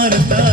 மறுத்தா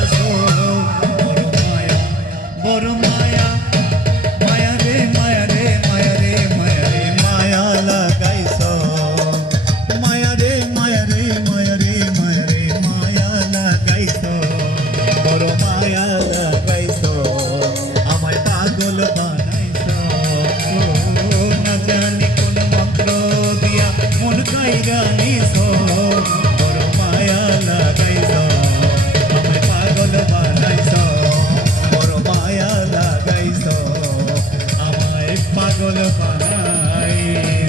পাগল পাড়ায়